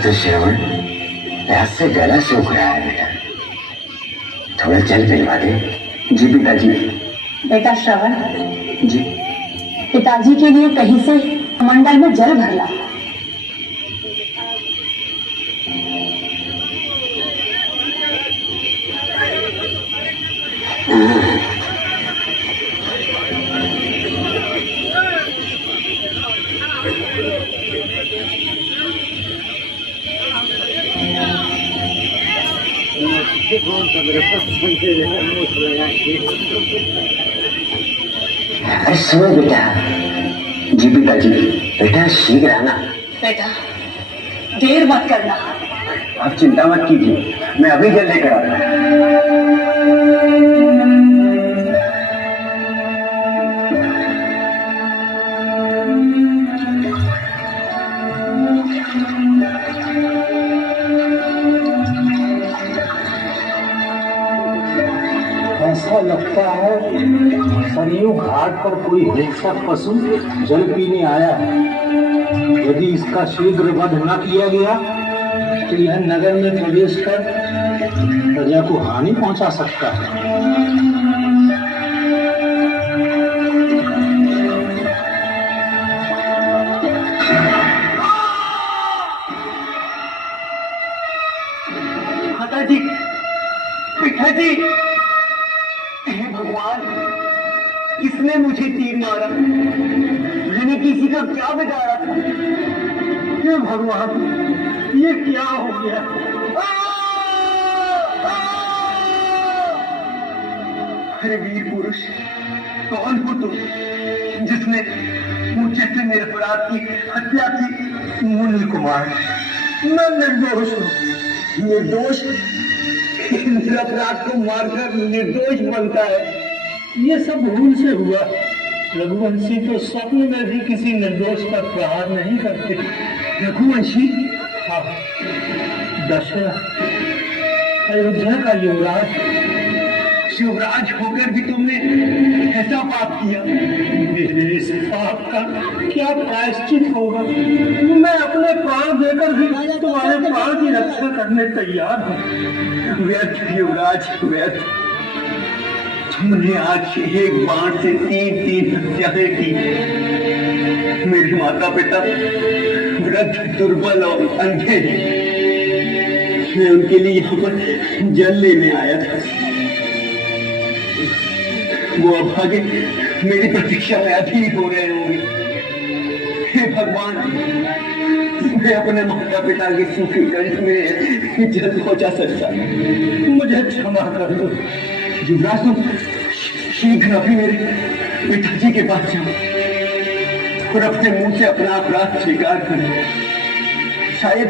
पुत्र श्रवण प्यास से गला सूख रहा है बेटा, थोड़ा जल पिलवा दे। जी पिताजी। बेटा श्रवण जी। पिताजी के लिए कहीं से कमंडल में जल भर ला। अरे सुनो बेटा। जी पिताजी। बेटा शीघ्र आना। बेटा देर मत करना। आप चिंता मत कीजिए, मैं अभी जल लेकर आता हूँ। ऐसा लगता है सरयू घाट पर कोई हिंसक पशु जल पीने आया है। यदि इसका शीघ्र वध न किया गया तो यह नगर में प्रवेश कर प्रजा को हानि पहुंचा सकता है। माताजी, पिताजी, हे भगवान, किसने मुझे तीर मारा? मैंने किसी का क्या बिगाड़ा? हे भगवान, ये क्या हो गया? अरे वीर पुरुष, कौन हो तुम जिसने मुझे से निरपराध की हत्या की? मुनि कुमार, मैं निर्दोष हूँ। निर्दोष निरपराध को मारकर निर्दोष बनता है। ये सब भूल से हुआ। रघुवंशी तो स्वप्न में भी किसी निर्दोष पर प्रहार नहीं करते। रघुवंशी? हाँ, दशरथ अयोध्या का युवराज। युवराज होकर भी तुमने ऐसा पाप किया? मेरे इस पाप का क्या प्रायश्चित होगा? मैं अपने प्राण देकर भी तुम्हारे प्राण की रक्षा करने तैयार हूँ। व्यर्थ युवराज, व्यर्थ। तुमने आज एक बाण से तीन हत्याएं की। मेरे माता पिता वृद्ध, दुर्बल और अंधे। मैं उनके लिए यहाँ पर जल लेने आया था। वो अभागे मेरी प्रतीक्षा में अधीर हो रहे होंगे। हे भगवान, मैं अपने माता पिता के सूखे कंठ में जल पहुंचा सकता। मुझे क्षमा कर दो। युवराज, तुम शीघ्र अभी मेरे पिताजी के पास जाओ और अपने मुंह से अपना अपराध स्वीकार करो। शायद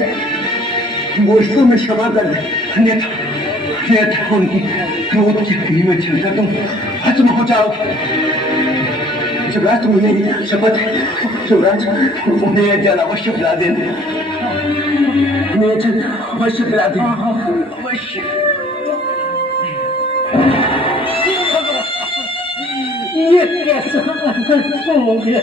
वो इसको में क्षमा कर दे, अन्यथा उनकी क्रोध की अग्नि में जलकर तुम भस्म हो जाओगे। युवराज, तुम मेरी शपथ है। युवराज, उन्हें जल अवश्य पिला देना। उन्हें जल अवश्य पिला देना, अवश्य। ये कैसा अनर्थ हो गया?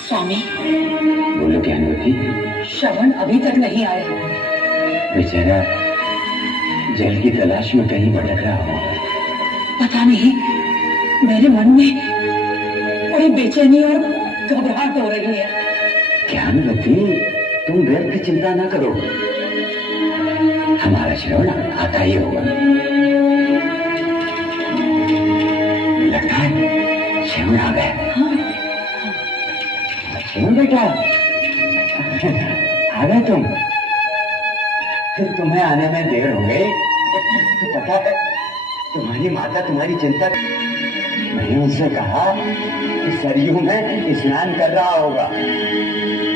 स्वामी। बोलो ज्ञानवती। श्रवण अभी तक नहीं आया। बेचारा जल की तलाश में कहीं भटक रहा होगा। पता नहीं, मेरे मन में बड़ी बेचैनी और घबराहट हो रही है। ज्ञानवती, तुम व्यर्थ चिंता न करो। हमारा श्रवण आता ही होगा। लगता है श्रवण आ गया। हाँ? श्रवण बेटा, आ गए तुम? फिर तुम्हें आने में देर हो गई। तो पता है, तुम्हारी माता तुम्हारी चिंता। मैंने उनसे कहा कि सरयू में स्नान कर रहा होगा,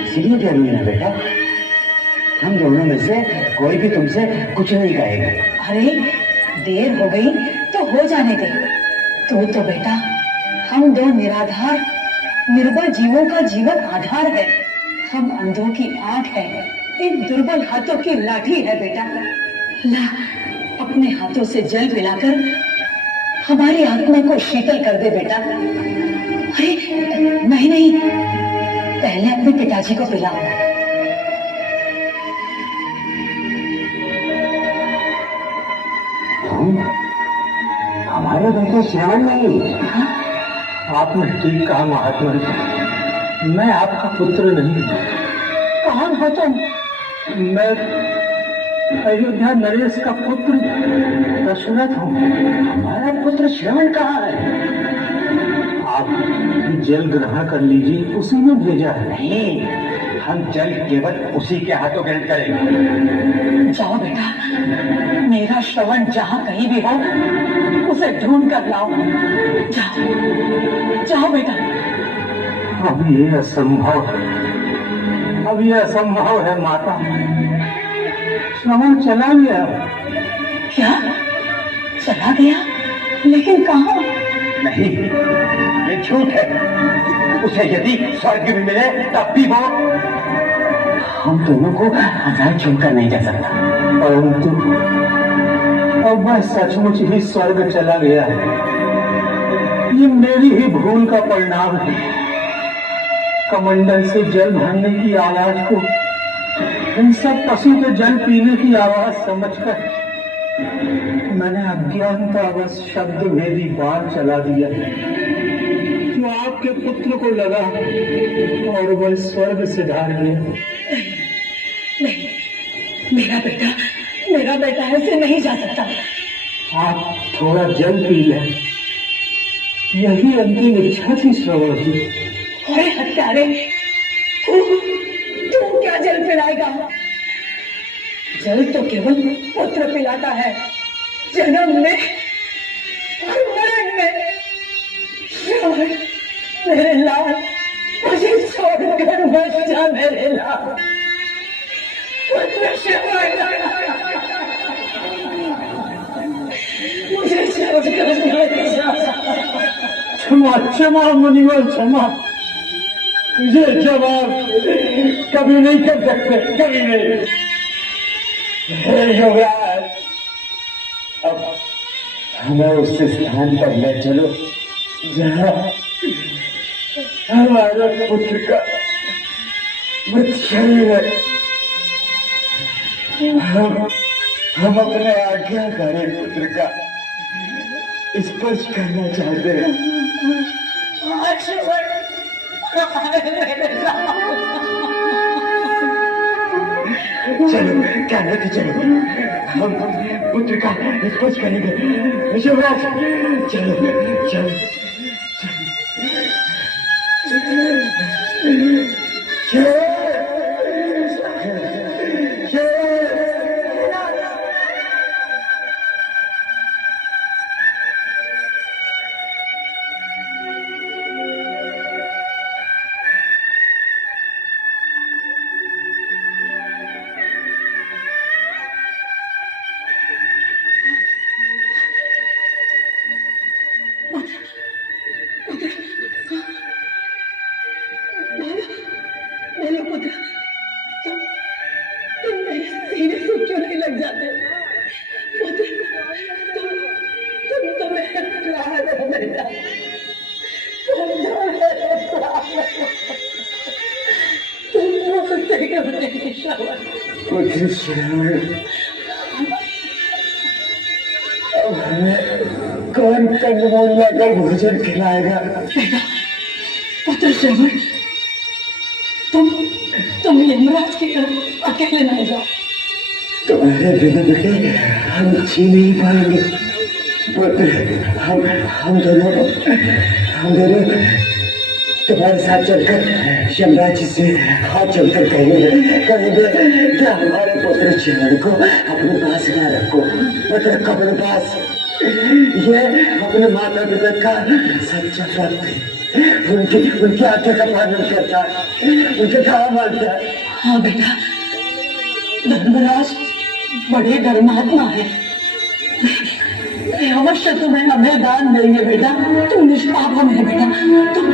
इसलिए देर हुई ना बेटा। हम दोनों में से कोई भी तुमसे कुछ नहीं कहेगा। अरे देर हो गई तो हो जाने दे। तो बेटा, हम दो निराधार निर्बल जीवों का जीवन आधार है। हम अंधों की आंख है, इन दुर्बल हाथों की लाठी है बेटा। ला अपने हाथों से जल पिलाकर हमारी आत्मा को शीतल कर दे बेटा। अरे नहीं, पहले अपने पिताजी को पिलाओ। हमारे बेटे श्रवण नहीं। आपने ठीक कहा महात्मा, मैं आपका पुत्र नहीं। कौन हो तुम? मैं अयोध्या नरेश का पुत्र दशरथ हूँ। हमारा पुत्र श्रवण कहाँ है? आप जल ग्रहण कर लीजिए, उसी ने भेजा है। नहीं, हम जल केवल उसी के हाथों ग्रहण करेंगे। जाओ बेटा, मेरा श्रवण जहाँ कहीं भी हो उसे ढूंढ कर लाओ। जाओ बेटा। अब ये असंभव है माता। श्रवण चला गया। क्या चला गया? लेकिन कहाँ? नहीं, ये झूठ है। उसे यदि स्वर्ग भी मिले तब भी वो हम दोनों को आजाद छोड़कर नहीं जा सकता। परंतु अब वह सचमुच ही स्वर्ग चला गया है। ये मेरी ही भूल का परिणाम है। कमंडल से जल भरने की आवाज को इन सब पशु के जल पीने की आवाज समझकर मैंने अज्ञानतावश शब्द भेदी बाण चला दिया, जो आपके पुत्र को लगा और वह स्वर्ग से धार गया। नहीं, मेरा बेटा ऐसे नहीं जा सकता। आप थोड़ा जल पी लें, यही अंतिम इच्छा थी श्रवण की। अरे हत्यारे, तू क्या जल पिलाएगा? जल तो केवल पुत्र पिलाता है, जन्म में और मरण में। श्रवण, मेरे लाल, मुझे छोड़कर मत जा मेरे लाल। पुत्र श्रवण, मुझे छोड़कर मत जा। क्षमा मुनिवर, क्षमा। ये जवाब कभी नहीं कर सकते, कभी नहीं। हे युवराज, अब हमें उस स्थान पर ले चलो जहाँ हमारे पुत्र का मृत शरीर है। हम अपने आज्ञाकारी पुत्र का स्पर्श करना चाहते हैं। चलो, क्या नहीं, चलो, हम पुत्र का स्पर्श करेंगे। युवराज, चलो। पुत्र श्रवण, अब हमें कौन कंदमूल लाकर भोजन खिलाएगा? पुत्र श्रवण, तुम यमराज के घर अकेले नहीं जाओ। तुम्हारे बिना बेटे हम जी नहीं पाएंगे। पुत्र, हम दोनों तुम्हारे साथ चलकर यमराज से हाथ चलकर कहेंगे कि हमारे पुत्र श्रवण को अपने पास न रखो, मत रखो अपने पास। ये अपने माता पिता का सच्चा भक्त है, उनकी आज्ञा का पालन करता है, उनके कहा मानता है। हाँ बेटा, धर्मराज बड़े धर्मात्मा है। कि अवश्य तुम्हें हमें दान देंगे बेटा। तुम निष्पाप है बेटा, तुम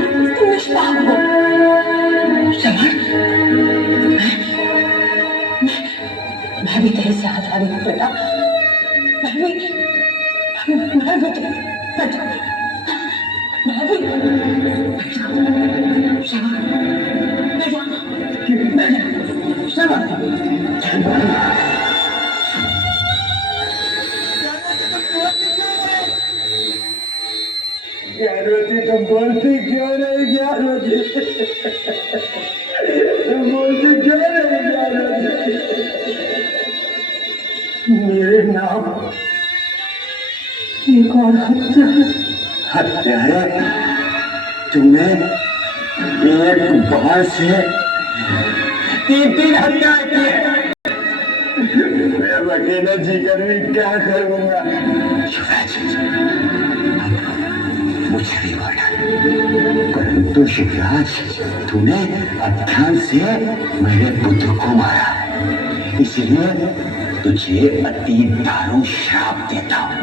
निष्पाप हो। श्रवण, मैं भी तेरे साथ आ रही हूँ बेटा। मैं भी बेटा, मैं भी ज्ञानवती, तुम बोलती क्यों नहीं ज्ञानवती? तुम बोलती क्यों नहीं ज्ञानवती? मेरे नाम एक और हत्या है। तुमने एक बार से तीन हत्या की है। मैं अकेला जीकर भी क्या करूंगा? मुझे भी मारा, परंतु शिवराज, तूने अध्यान से मेरे पुत्र को मारा, इसलिए तुझे अति दारुण श्राप देता हूँ।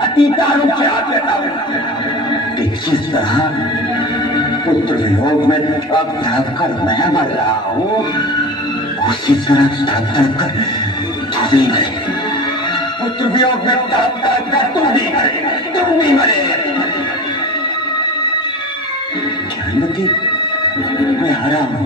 अति दारुण श्राप देता हूँ कि जिस तरह पुत्र वियोग में तड़प तड़प कर मैं मर रहा हूँ, उसी तरह तड़प तड़प कर तू भी मरे। पुत्र वियोग में तड़प तड़प कर तू भी मरे, तू भी मरे। ज्ञानवती, मैं हरा हूं।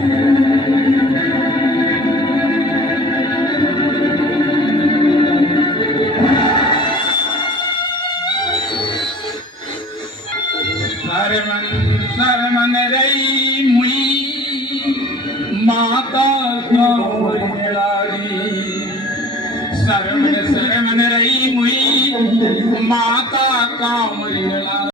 सरमन रई मुई माता सरमन रई मुई माता कामरी।